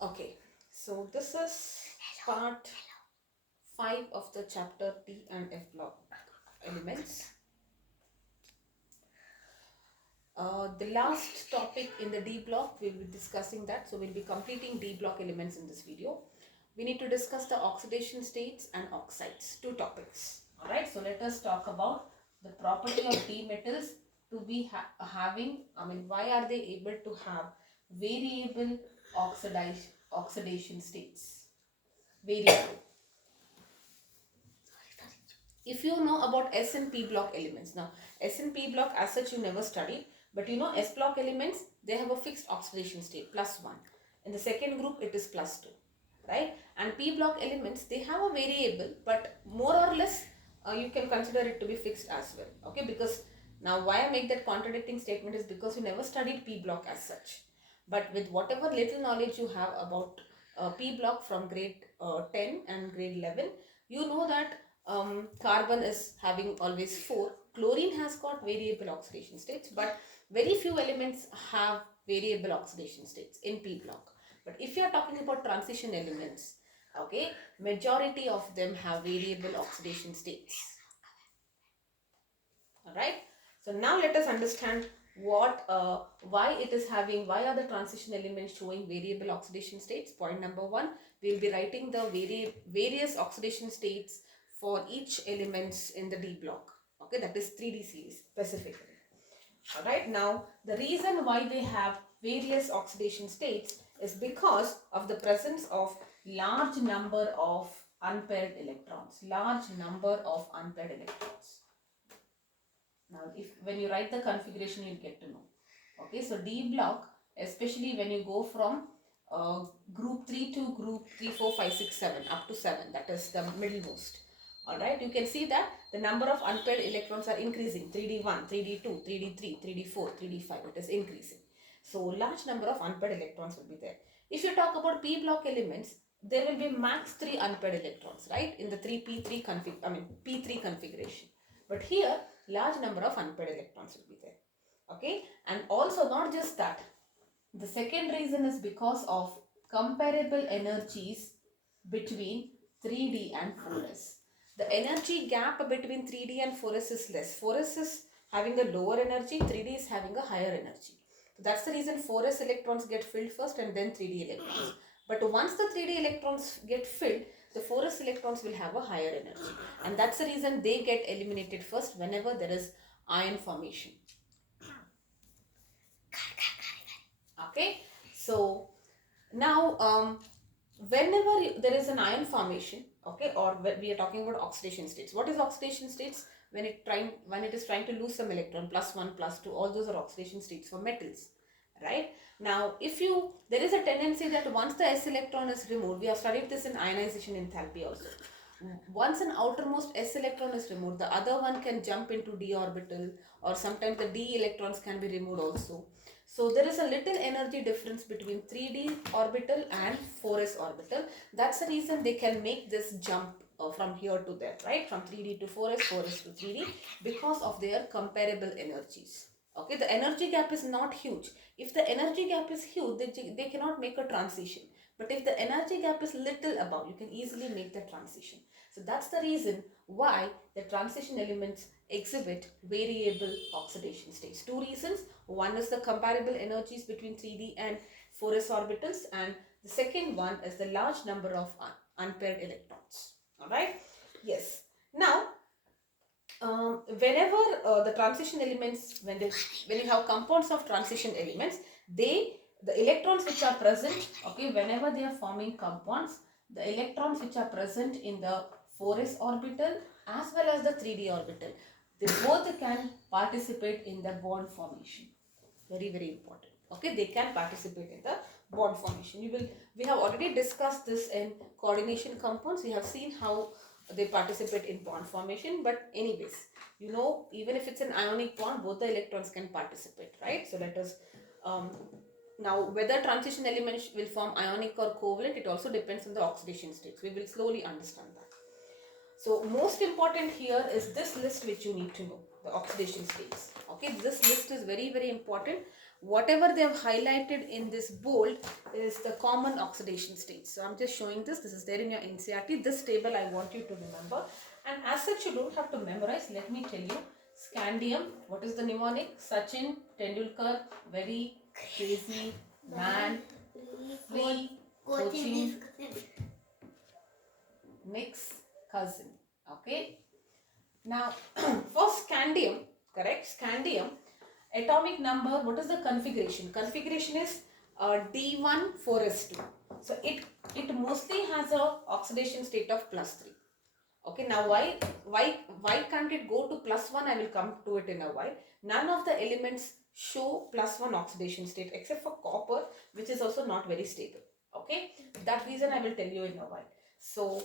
Okay, so this is part 5 of the chapter T and F block elements. The last topic in the D block, we'll be discussing that. So we'll be completing D block elements in this video. We need to discuss the oxidation states and oxides, two topics. Alright, so let us talk about the property of D metals to be having, why are they able to have variable oxidation states? Variable. If you know about S and P block elements, now S and P block as such you never studied, but you know S block elements, they have a fixed oxidation state +1. In the second group it is +2, right? And P block elements, they have a variable, but more or less you can consider it to be fixed as well, okay? Because now why I make that contradicting statement is because you never studied P block as such. But with whatever little knowledge you have about P block from grade 10 and grade 11, you know that carbon is having always 4. Chlorine has got variable oxidation states, but very few elements have variable oxidation states in P block. But if you are talking about transition elements, okay, majority of them have variable oxidation states. Alright, so now let us understand why are the transition elements showing variable oxidation states. Point number 1, we will be writing the various oxidation states for each elements in the D block. Okay, that is 3D series specifically. Alright, now the reason why they have various oxidation states is because of the presence of large number of unpaired electrons. Now, when you write the configuration, you'll get to know. Okay, so D block, especially when you go from group 3 to group 3, 4, 5, 6, 7, up to 7, that is the middlemost. Alright, you can see that the number of unpaired electrons are increasing. 3D1, 3D2, 3D3, 3D4, 3D5, it is increasing. So, large number of unpaired electrons will be there. If you talk about P block elements, there will be max 3 unpaired electrons, right, in the P3 configuration. But here, large number of unpaired electrons will be there. Okay, and also not just that, the second reason is because of comparable energies between 3D and 4s. The energy gap between 3D and 4s is less. 4s is having a lower energy, 3D is having a higher energy. So that's the reason 4s electrons get filled first and then 3D electrons. But once the 3D electrons get filled, the 4s electrons will have a higher energy. And that's the reason they get eliminated first whenever there is ion formation. Okay, so now whenever there is an ion formation, okay, or when we are talking about oxidation states. What is oxidation states? When it is trying to lose some electron, +1, +2, all those are oxidation states for metals, right? Now, there is a tendency that once the s electron is removed, we have studied this in ionization enthalpy also. Once an outermost s electron is removed, the other one can jump into d orbital, or sometimes the d electrons can be removed also. So there is a little energy difference between 3d orbital and 4s orbital. That's the reason they can make this jump from here to there, right? From 3d to 4s, 4s to 3d, because of their comparable energies. Okay, the energy gap is not huge. If the energy gap is huge, they cannot make a transition. But if the energy gap is little above, you can easily make the transition. So that's the reason why the transition elements exhibit variable oxidation states. Two reasons. One is the comparable energies between 3d and 4s orbitals, and the second one is the large number of unpaired electrons. Alright? Yes. Now, whenever the transition elements, when you have compounds of transition elements, the electrons which are present, okay, whenever they are forming compounds, the electrons which are present in the 4s orbital as well as the 3d orbital, they both can participate in the bond formation. Very, very important. Okay, they can participate in the bond formation. We have already discussed this in coordination compounds. We have seen how they participate in bond formation, but anyways, even if it's an ionic bond, both the electrons can participate, right? So let us now, whether transition elements will form ionic or covalent, it also depends on the oxidation states. We will slowly understand that. So most important here is this list which you need to know, the oxidation states. Okay, this list is very, very important. Whatever they have highlighted in this bold is the common oxidation states. So I'm just showing this. This is there in your NCRT. This table I want you to remember. And as such, you don't have to memorize. Let me tell you. Scandium, what is the mnemonic? Sachin Tendulkar, very crazy man, free coaching, Nick's cousin. Okay. Now, for scandium, correct? Scandium, atomic number, what is the configuration? Configuration is D1 4s2. So it mostly has a oxidation state of +3. Okay, now why can't it go to +1? I will come to it in a while. None of the elements show +1 oxidation state except for copper, which is also not very stable. Okay, that reason I will tell you in a while. So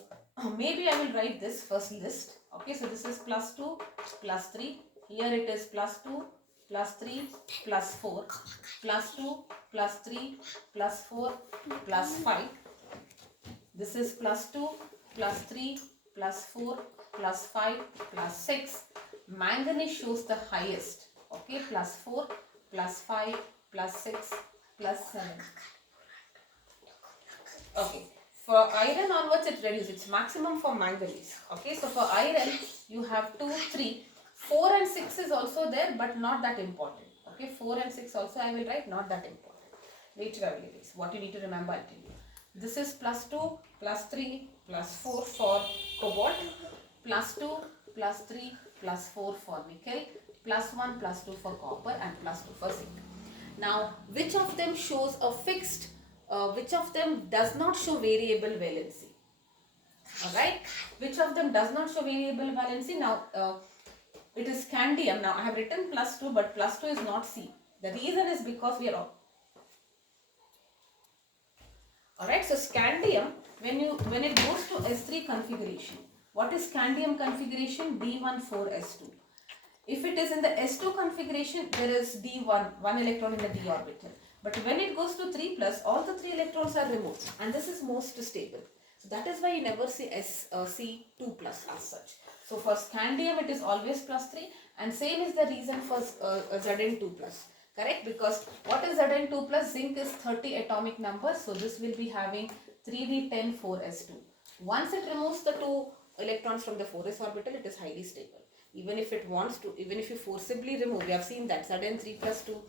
maybe I will write this first list. Okay, so this is +2, +3. Here it is +2, +3, +4, +2, +3, +4, +5. This is +2, +3, +4, +5, +6. Manganese shows the highest. Okay, +4, +5, +6, +7. Okay, for iron onwards it reduces. It's maximum for manganese. Okay, so for iron you have 2, 3. 4 and 6 is also there, but not that important. Okay, 4 and 6 also I will write, not that important. Later I will erase. What you need to remember, I'll tell you. This is +2, +3, +4 for cobalt, +2, +3, +4 for nickel, +1, +2 for copper, and +2 for zinc. Now, which of them shows a fixed, which of them does not show variable valency? Alright, which of them does not show variable valency? Now, it is scandium. Now, I have written +2, but +2 is not C. The reason is because we are alright, so scandium, when it goes to S3 configuration, what is scandium configuration? D1 4s2. If it is in the S2 configuration, there is D1, one electron in the d orbital. But when it goes to 3 plus, all the 3 electrons are removed, and this is most stable. So that is why you never see C2 plus as such. So for scandium, it is always +3, and same is the reason for Zn2 plus. Correct? Because what is Zn2 plus? Zinc is 30 atomic number, so this will be having 3d10 4s2. Once it removes the 2 electrons from the 4s orbital, it is highly stable. Even if it wants to, even if you forcibly remove, we have seen that Zn3 plus 2,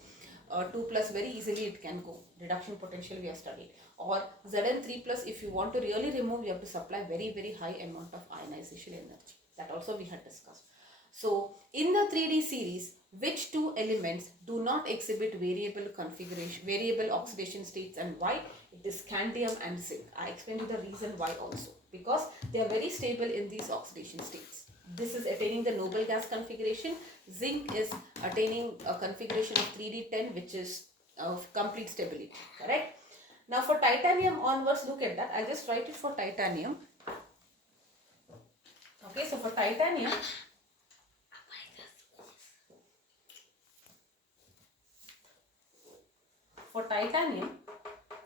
2 plus, very easily it can go. Reduction potential we have studied. Or Zn3 plus, if you want to really remove, you have to supply very, very high amount of ionization energy. That also we had discussed. So in the 3D series, which two elements do not exhibit variable configuration, variable oxidation states, and why? It is scandium and zinc. I explained you the reason why also. Because they are very stable in these oxidation states. This is attaining the noble gas configuration. Zinc is attaining a configuration of 3d10, which is of complete stability. Correct? Now for titanium onwards, look at that. I'll just write it for titanium. Okay, so for titanium,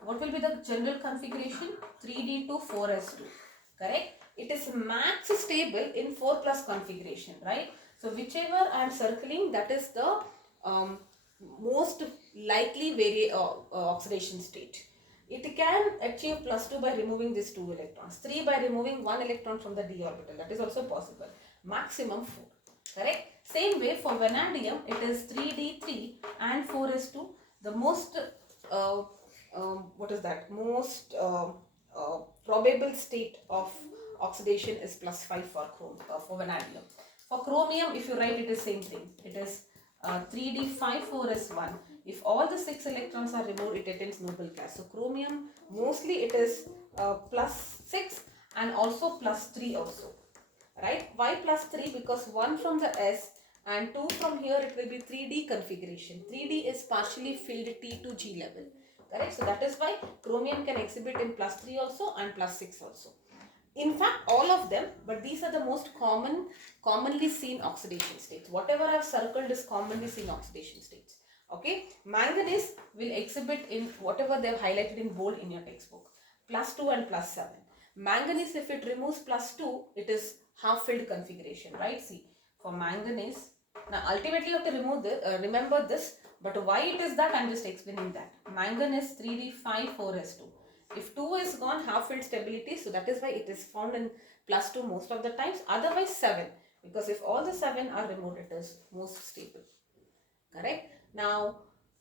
what will be the general configuration? 3d2 4s2. Correct? It is max stable in 4 plus configuration, right? So whichever I am circling, that is the most likely oxidation state. It can achieve +2 by removing these 2 electrons, 3 by removing 1 electron from the d orbital. That is also possible. Maximum 4. Correct? Same way for vanadium, it is 3d3 and 4s2. The most what is that? Most probable state of oxidation is +5 for vanadium. For chromium, if you write it is same thing. It is 3d5 4s1. If all the 6 electrons are removed, it attains noble gas. So chromium, mostly it is +6 and also +3 also. Right? Why +3? Because 1 from the S and 2 from here, it will be 3D configuration. 3D is partially filled T to G level. Correct? So that is why chromium can exhibit in +3 also and +6 also. In fact, all of them, but these are the most commonly seen oxidation states. Whatever I have circled is commonly seen oxidation states. Okay? Manganese will exhibit in whatever they have highlighted in bold in your textbook. +2 and +7. Manganese, if it removes +2, it is half-filled configuration, right? See, for manganese, now ultimately you have to remove this, remember this, But why it is that, I'm just explaining that. Manganese 3d5 4s2. If 2 is gone, half filled stability, so that is why it is found in +2 most of the times. Otherwise 7, because if all the 7 are removed, it is most stable. Correct? Now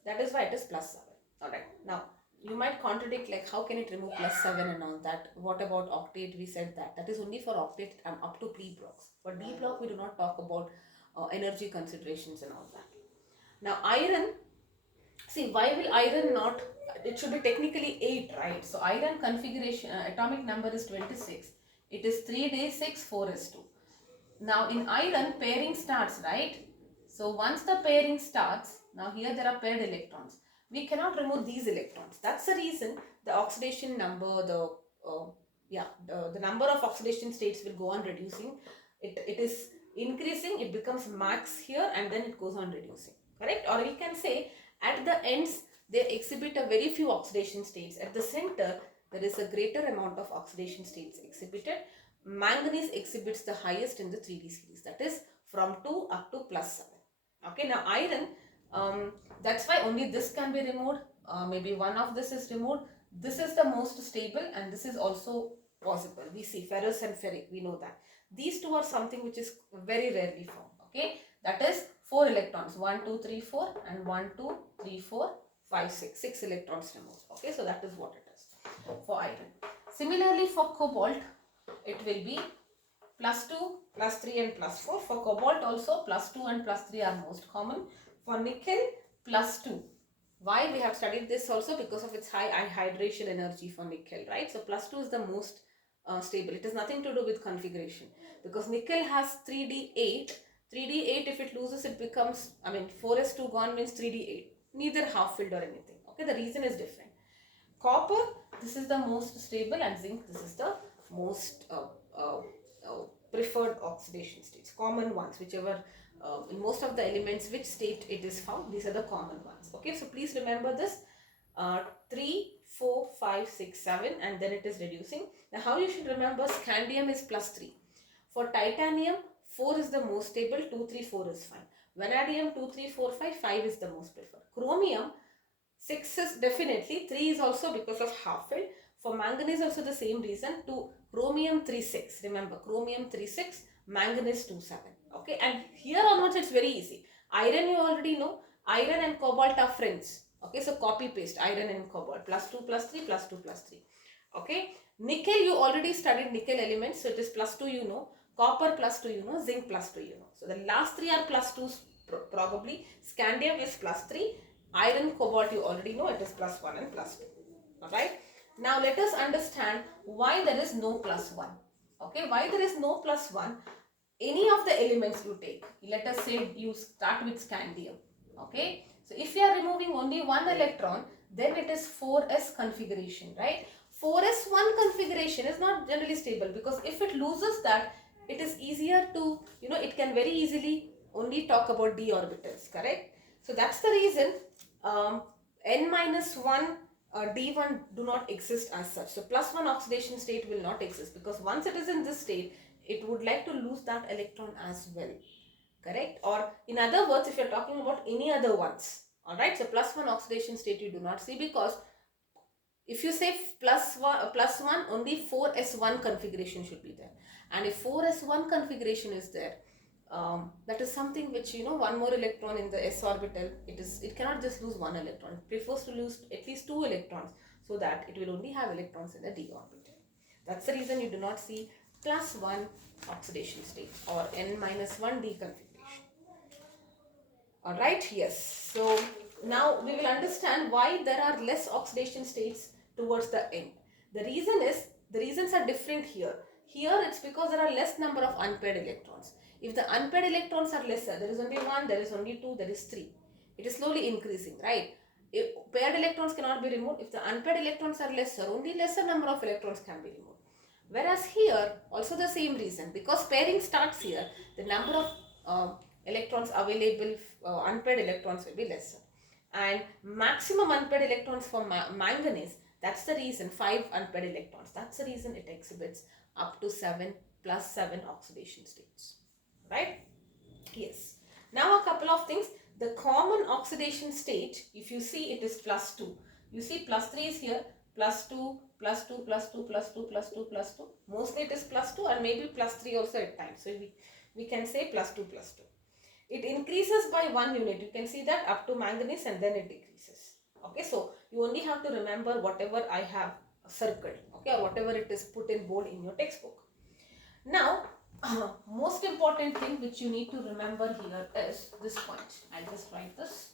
that is why it is +7. Alright, now you might contradict, like how can it remove +7 and all that? What about octet? We said that is only for octet and up to P blocks. For D block we do not talk about energy considerations and all that. Now iron, see, why will iron not, it should be technically 8, right? So iron configuration, atomic number is 26. It is 3d6 4s2. Now in iron pairing starts, right? So once the pairing starts, now here there are paired electrons. We cannot remove these electrons. That's the reason the oxidation number, the number of oxidation states will go on reducing. It is increasing, it becomes max here and then it goes on reducing. Correct? Or we can say at the ends they exhibit a very few oxidation states. At the center there is a greater amount of oxidation states exhibited. Manganese exhibits the highest in the 3D series, that is from 2 up to +7. Okay, now iron, that's why only this can be removed. Maybe one of this is removed. This is the most stable and this is also possible. We see ferrous and ferric, we know that. These two are something which is very rarely found. Okay, that is 4 electrons, 1, 2, 3, 4 and 1, 2, 3, 4, 5, 6. 6 electrons removed. Okay, so that is what it is for iron. Similarly for cobalt, it will be +2, +3 and +4. For cobalt also +2 and +3 are most common. For nickel +2. Why we have studied this also? Because of its high hydration energy for nickel, right? So +2 is the most stable. It has nothing to do with configuration because nickel has 3d8. 3d8, if it loses, it becomes, 4s2 gone means 3d8. Neither half filled or anything. Okay, the reason is different. Copper, this is the most stable, and zinc, this is the most preferred oxidation states, common ones, whichever in most of the elements which state it is found, these are the common ones. Okay, so please remember this, 3, 4, 5, 6, 7 and then it is reducing. Now how you should remember, scandium is +3. For titanium, 4 is the most stable, 2, 3, 4 is fine. Vanadium 2, 3, 4, 5, 5 is the most preferred. Chromium 6 is definitely, 3 is also because of half filled. For manganese also the same reason, to chromium 3, 6. Remember, chromium 3, 6, manganese 2, 7. Okay, and here onwards it's very easy. Iron you already know, iron and cobalt are friends. Okay, so copy paste iron and cobalt, +2, +3, +2, +3. Okay, nickel you already studied nickel elements, so it is +2 you know, copper +2 you know, zinc +2 you know. So the last 3 are +2s probably. Scandium is +3. Iron, cobalt you already know, it is +1 and +2. Alright. Now let us understand why there is no +1. Okay, why there is no +1? Any of the elements you take, let us say you start with scandium. Okay, so if you are removing only one electron, then it is 4s configuration, right? 4s1 configuration is not generally stable because if it loses that, it is easier to, it can very easily only talk about d orbitals, correct? So that's the reason n-1 d1 do not exist as such. So +1 oxidation state will not exist because once it is in this state, it would like to lose that electron as well, correct? Or in other words, if you're talking about any other ones, alright, so +1 oxidation state you do not see because if you say +1, only 4s1 configuration should be there. And if 4s1 configuration is there, that is something which, one more electron in the s orbital, it cannot just lose one electron. It prefers to lose at least 2 electrons so that it will only have electrons in the d orbital. That's the reason you do not see +1 oxidation state or n-1 d configuration. Alright, yes. So now we will understand why there are less oxidation states towards the end. The reasons are different here. Here it's because there are less number of unpaired electrons. If the unpaired electrons are lesser, there is only 1, there is only 2, there is 3. It is slowly increasing, right? If paired electrons cannot be removed, if the unpaired electrons are lesser, only lesser number of electrons can be removed. Whereas here, also the same reason, because pairing starts here, the number of electrons available, unpaired electrons will be lesser. And maximum unpaired electrons for manganese, that's the reason, 5 unpaired electrons, that's the reason it exhibits up to 7 +7 oxidation states, right? Yes. Now a couple of things. the common oxidation state, if you see, it is +2. You see +3 is here, +2, +2, +2, +2, +2, +2. Mostly it is +2 and maybe +3 also at times. So we can say +2, +2. It increases by 1 unit. You can see that up to manganese and then it decreases. Okay, so you only have to remember whatever I have circled, okay, or whatever it is put in bold in your textbook. Now, most important thing which you need to remember here is this point. I'll just write this.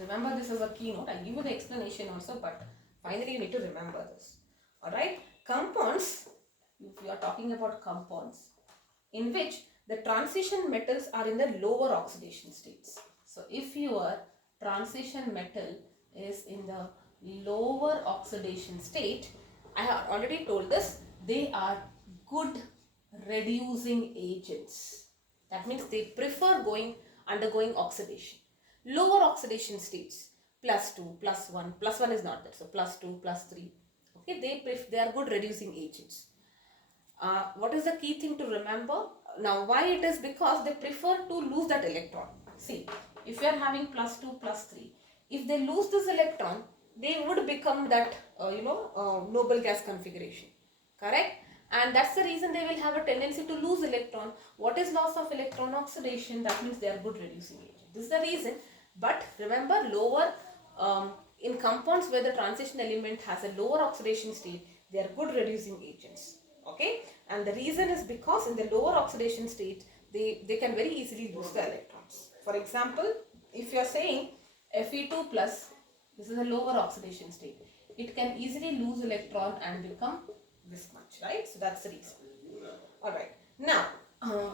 Remember, this is a keynote. I'll give you the explanation also, but finally you need to remember this. Alright, compounds, if you are talking about compounds in which the transition metals are in the lower oxidation states. So if your transition metal is in the lower oxidation state, I have already told this, they are good reducing agents. That means they prefer undergoing oxidation. Lower oxidation states, +2, +1, +1 is not there, so +2, +3. Okay, they are good reducing agents. What is the key thing to remember? Now, why it is? Because they prefer to lose that electron. See, if you are having +2, +3, if they lose this electron, they would become that noble gas configuration, correct? And that's the reason they will have a tendency to lose electron. What is loss of electron? Oxidation. That means they are good reducing agent. This is the reason. But remember, lower in compounds where the transition element has a lower oxidation state, they are good reducing agents. Okay, and the reason is because in the lower oxidation state, they can very easily lose the electrons. For example, if you are saying Fe2 plus, this is a lower oxidation state, it can easily lose electron and become this much, right? So that's the reason. All right. Now,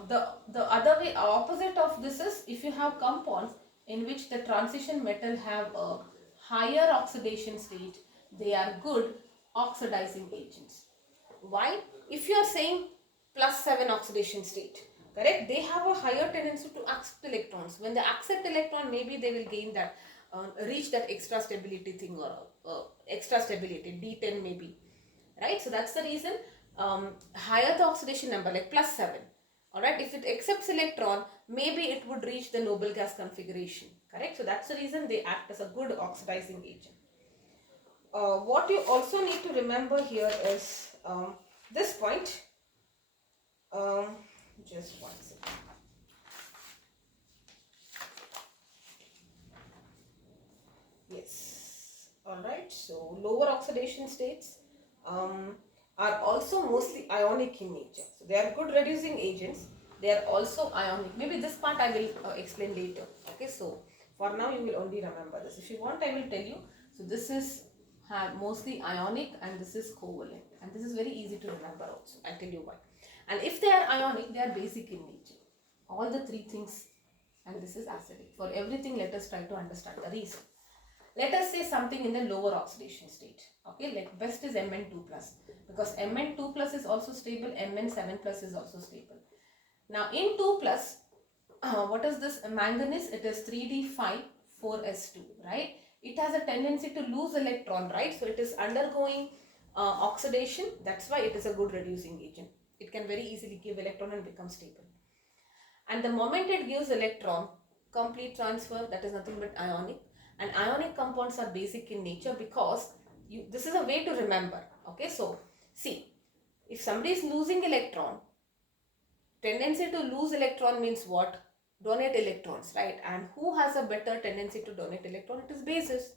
the other way, opposite of this is if you have compounds in which the transition metal have a higher oxidation state, they are good oxidizing agents. Why? If you are saying +7 oxidation state, correct, they have a higher tendency to accept electrons. When they accept electron, maybe they will gain that, reach that extra stability thing, or extra stability, D10 maybe, right? So that's the reason higher the oxidation number, like +7, alright, if it accepts electron, maybe it would reach the noble gas configuration, correct? So that's the reason they act as a good oxidizing agent. What you also need to remember here is this point. Just one second. Yes. Alright, so lower oxidation states are also mostly ionic in nature. So they are good reducing agents. They are also ionic. Maybe this part I will explain later. Okay, so for now you will only remember this. If you want, I will tell you. So this is mostly ionic and this is covalent. And this is very easy to remember also. I'll tell you why. And if they are ionic, they are basic in nature. All the three things. And this is acidic. For everything, let us try to understand the reason. Let us say something in the lower oxidation state. Okay, like best is Mn2+, because Mn2+ is also stable, Mn7+ is also stable. Now in 2+, what is this? Manganese, it is 3d5,4s2, right? It has a tendency to lose electron, right? So it is undergoing oxidation. That's why it is a good reducing agent. It can very easily give electron and become stable. And the moment it gives electron, complete transfer, that is nothing but ionic. And ionic compounds are basic in nature because this is a way to remember. Okay, so see, if somebody is losing electron, tendency to lose electron means what? Donate electrons, right? And who has a better tendency to donate electron? It is bases.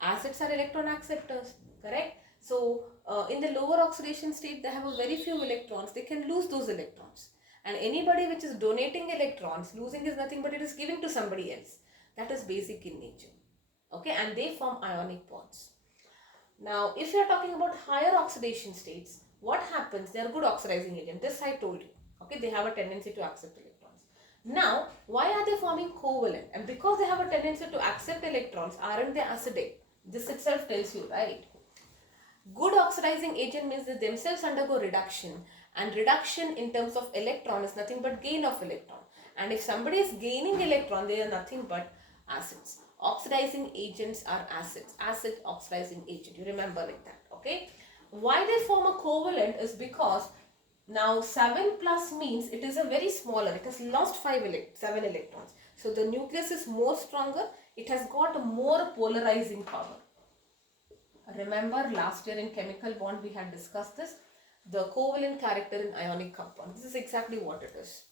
Acids are electron acceptors, correct? So in the lower oxidation state, they have a very few electrons. They can lose those electrons. And anybody which is donating electrons, losing is nothing but it is giving to somebody else. That is basic in nature. Okay, and they form ionic bonds. Now, if you are talking about higher oxidation states, what happens? They are good oxidizing agent. This I told you. Okay, they have a tendency to accept electrons. Now, why are they forming covalent? And because they have a tendency to accept electrons, aren't they acidic? This itself tells you, right? Good oxidizing agent means they themselves undergo reduction, and reduction in terms of electron is nothing but gain of electron. And if somebody is gaining electron, they are nothing but acids. Oxidizing agents are acids. Acid oxidizing agent. You remember like that. Okay, why they form a covalent is because now 7 plus means it is a very smaller, it has lost 7 electrons. So the nucleus is more stronger, it has got more polarizing power. Remember last year in chemical bond we had discussed this, the covalent character in ionic compound. This is exactly what it is.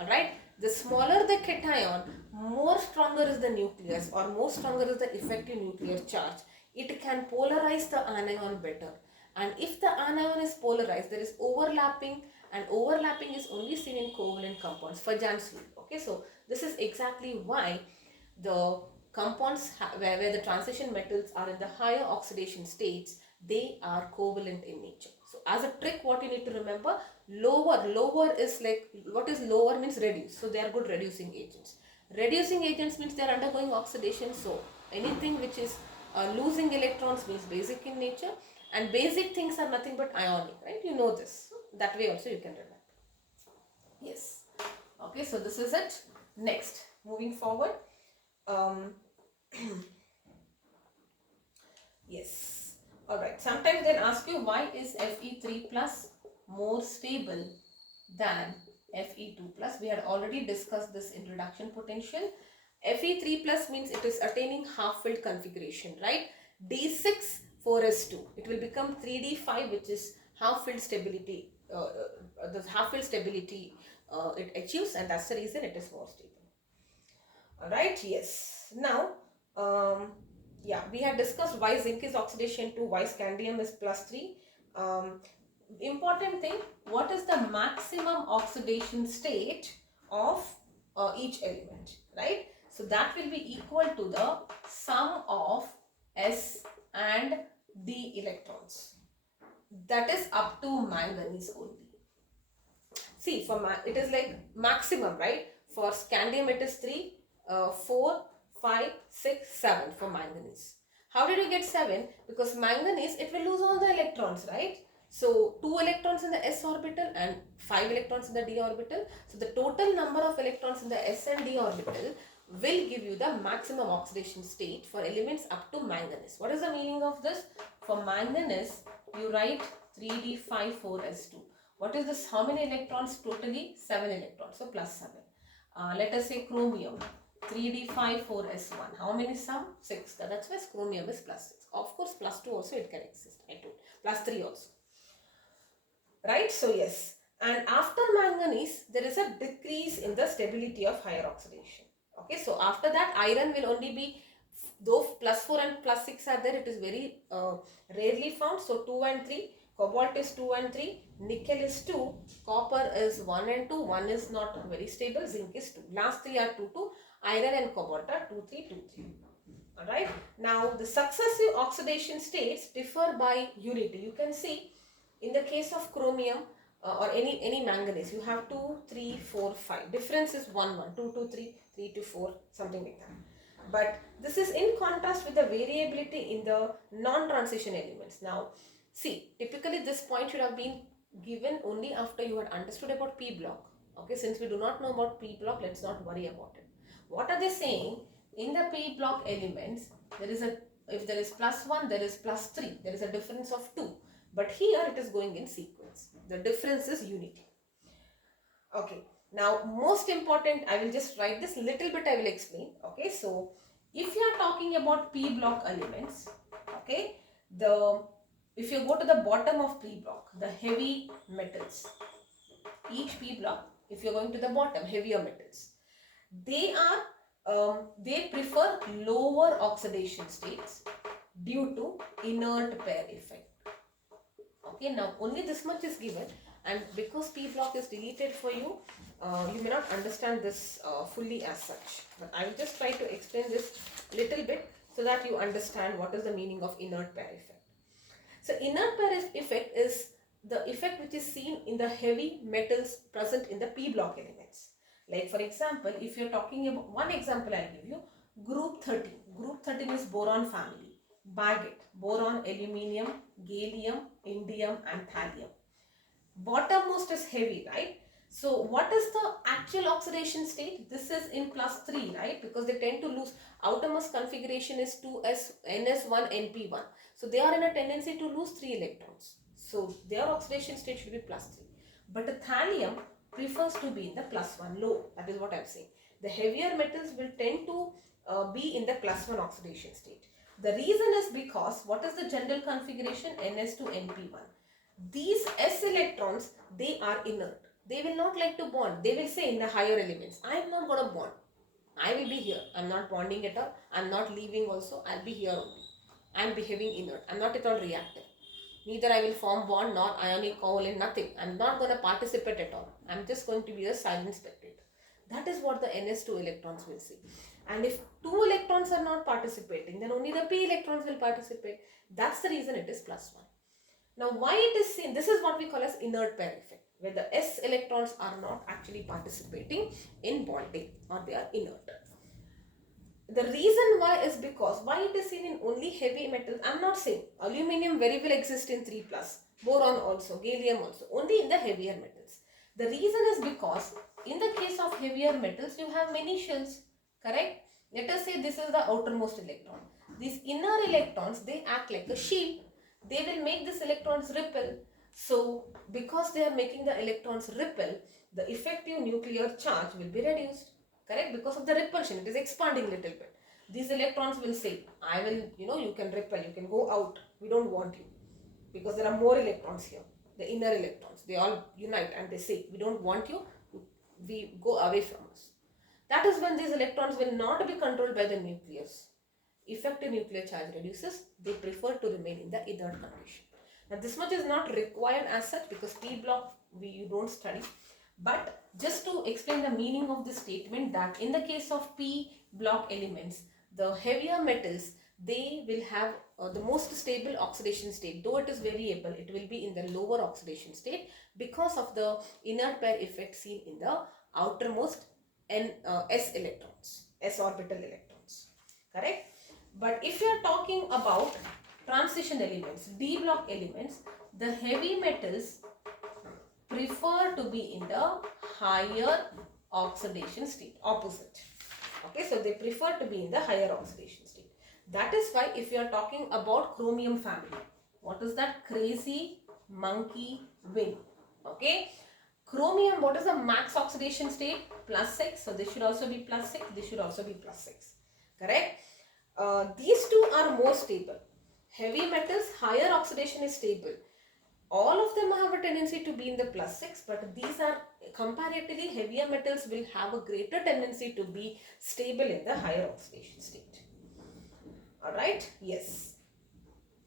Alright, the smaller the cation, more stronger is the nucleus or more stronger is the effective nuclear charge. It can polarize the anion better. And if the anion is polarized, there is overlapping, and overlapping is only seen in covalent compounds for Jansky. Okay, so this is exactly why the compounds where the transition metals are in the higher oxidation states, they are covalent in nature. So as a trick, what you need to remember, lower is like, what is lower means reduce. So they are good reducing agents. Reducing agents means they are undergoing oxidation. So anything which is losing electrons means basic in nature, and basic things are nothing but ionic, right? You know this. So that way also you can remember. Yes. Okay, so this is it. Next, moving forward. Yes. Alright. Sometimes they'll ask you, why is Fe3 plus more stable than Fe2 plus? We had already discussed this in reduction potential. Fe3 plus means it is attaining half-filled configuration, right? D6 4s2. It will become 3D5, which is half-filled stability. The half-filled stability it achieves, and that's the reason it is more stable. Alright, yes. Now, yeah, we had discussed why zinc is oxidation 2, why scandium is plus 3. Important thing, what is the maximum oxidation state of each element, right? So that will be equal to the sum of S and D electrons. That is up to manganese only. See, for it is like maximum, right? For scandium it is 3, 4, 5, 6, 7 for manganese. How did you get 7? Because manganese, it will lose all the electrons, right? So 2 electrons in the s orbital and 5 electrons in the d orbital. So the total number of electrons in the s and d orbital will give you the maximum oxidation state for elements up to manganese. What is the meaning of this? For manganese, you write 3d54s2. What is this? How many electrons totally? 7 electrons. So plus 7. Let us say chromium. 3d54s1. How many sum? 6. That's why chromium is plus 6. Of course, plus 2 also it can exist. I told. Plus 3 also. Right? So yes. And after manganese, there is a decrease in the stability of higher oxidation. Okay. So after that, iron will only be, though plus 4 and plus 6 are there, it is very rarely found. So 2 and 3. Cobalt is 2 and 3, nickel is 2, copper is 1 and 2, 1 is not very stable, zinc is 2. Last 3 are 2, 2, iron and cobalt are 2, 3, 2, 3. Alright. Now the successive oxidation states differ by unity. You can see in the case of chromium or any manganese, you have 2, 3, 4, 5. Difference is 1, 1, 2, 2, 3, 3 to 4, something like that. But this is in contrast with the variability in the non-transition elements. Now, see, typically this point should have been given only after you had understood about P block. Okay, since we do not know about P block, let's not worry about it. What are they saying? In the P block elements, there is a, if there is plus 1, there is plus 3. There is a difference of 2. But here it is going in sequence. The difference is unity. Okay. Now, most important, I will just write this little bit, I will explain. Okay, so if you are talking about P block elements, okay, if you go to the bottom of P block, the heavy metals, each P block, if you are going to the bottom, heavier metals, they prefer lower oxidation states due to inert pair effect. Okay, now only this much is given, and because P block is deleted for you, you may not understand this fully as such. But I will just try to explain this little bit so that you understand what is the meaning of inert pair effect. So inert pair effect is the effect which is seen in the heavy metals present in the P block elements. Like for example, if you are talking about, one example I will give you, group 13. Group 13 is boron family. Baggate, boron, aluminium, gallium, indium and thallium. Bottommost is heavy, right? So what is the actual oxidation state? This is in +3, right? Because they tend to lose, outermost configuration is 2s ns1 np1. So they are in a tendency to lose 3 electrons. So their oxidation state should be +3. But a thallium prefers to be in the +1 low. That is what I am saying. The heavier metals will tend to be in the +1 oxidation state. The reason is because what is the general configuration? ns2 np1. These s electrons, they are inert. They will not like to bond. They will say in the higher elements, I am not going to bond. I will be here. I am not bonding at all. I am not leaving also. I will be here only. I am behaving inert. I am not at all reactive. Neither I will form bond nor ionic covalent, nothing. I am not going to participate at all. I am just going to be a silent spectator. That is what the ns2 electrons will say. And if 2 electrons are not participating, then only the p electrons will participate. That's the reason it is +1. Now why it is seen, this is what we call as inert pair effect, where the s electrons are not actually participating in bonding, or they are inert. The reason why is because, why it is seen in only heavy metals, I am not saying aluminium very well exists in 3+, boron also, gallium also, only in the heavier metals. The reason is because in the case of heavier metals you have many shells, correct? Let us say this is the outermost electron. These inner electrons, they act like a shield. They will make these electrons repel. So because they are making the electrons repel, the effective nuclear charge will be reduced. Correct? Because of the repulsion, it is expanding little bit. These electrons will say, I will, you can repel, you can go out. We don't want you. Because there are more electrons here. The inner electrons, they all unite and they say, we don't want you. We go away from us. That is when these electrons will not be controlled by the nucleus. Effective nuclear charge reduces. They prefer to remain in the inert condition. Now this much is not required as such, because P block you don't study. But just to explain the meaning of this statement, that in the case of P block elements, the heavier metals, they will have the most stable oxidation state. Though it is variable, it will be in the lower oxidation state because of the inert pair effect seen in the outermost s electrons, s orbital electrons. Correct? But if you are talking about transition elements, d block elements, the heavy metals prefer to be in the higher oxidation state, opposite. Okay, so they prefer to be in the higher oxidation state. That is why if you are talking about chromium family, what is that? Crazy monkey wing. Okay, chromium, what is the max oxidation state? +6. So this should also be +6. This should also be +6. Correct? These two are more stable. Heavy metals, higher oxidation is stable. All of them have a tendency to be in the +6, but these are comparatively heavier metals will have a greater tendency to be stable in the higher oxidation state. Alright? Yes.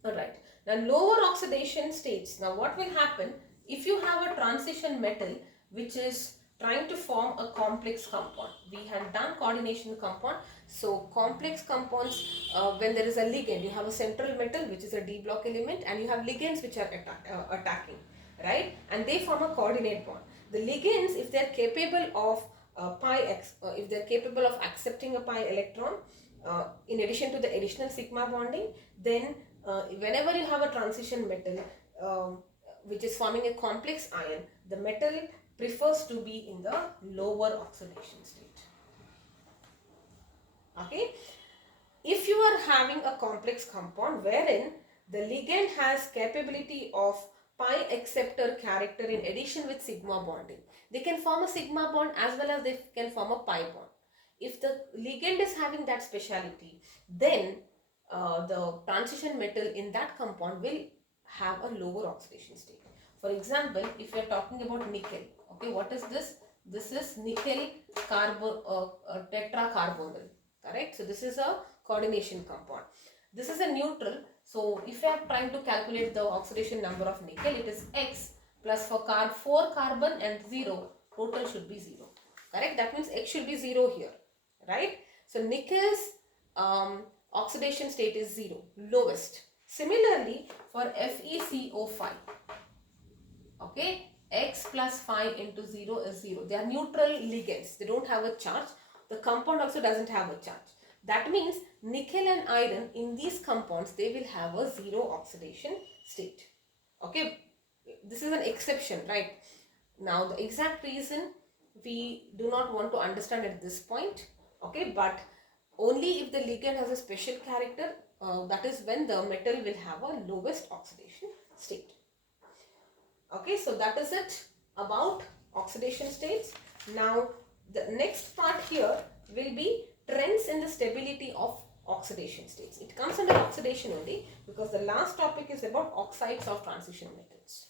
Alright. Now lower oxidation states. Now what will happen if you have a transition metal which is trying to form a complex compound? We have done coordination compound. So complex compounds, when there is a ligand, you have a central metal which is a D block element, and you have ligands which are attacking, right? And they form a coordinate bond. The ligands, if they are capable of if they are capable of accepting a pi electron, in addition to the additional sigma bonding, then whenever you have a transition metal which is forming a complex ion, the metal prefers to be in the lower oxidation state. Okay, if you are having a complex compound wherein the ligand has capability of pi acceptor character in addition with sigma bonding, they can form a sigma bond as well as they can form a pi bond. If the ligand is having that speciality, then the transition metal in that compound will have a lower oxidation state. For example, if you are talking about nickel, okay, what is this? This is nickel tetracarbonyl, correct? So this is a coordination compound. This is a neutral. So if I am trying to calculate the oxidation number of nickel, it is X plus for 4 carbon and 0, total should be 0. Correct? That means X should be 0 here. Right? So nickel's oxidation state is 0, lowest. Similarly, for FeCO5, okay, X plus 5 into 0 is 0. They are neutral ligands. They don't have a charge. The compound also doesn't have a charge. That means nickel and iron in these compounds, they will have a 0 oxidation state. Okay, this is an exception, right? Now the exact reason we do not want to understand at this point, okay, but only if the ligand has a special character, that is when the metal will have a lowest oxidation state. Okay, so that is it about oxidation states. Now the next part here will be trends in the stability of oxidation states. It comes under oxidation only because the last topic is about oxides of transition metals.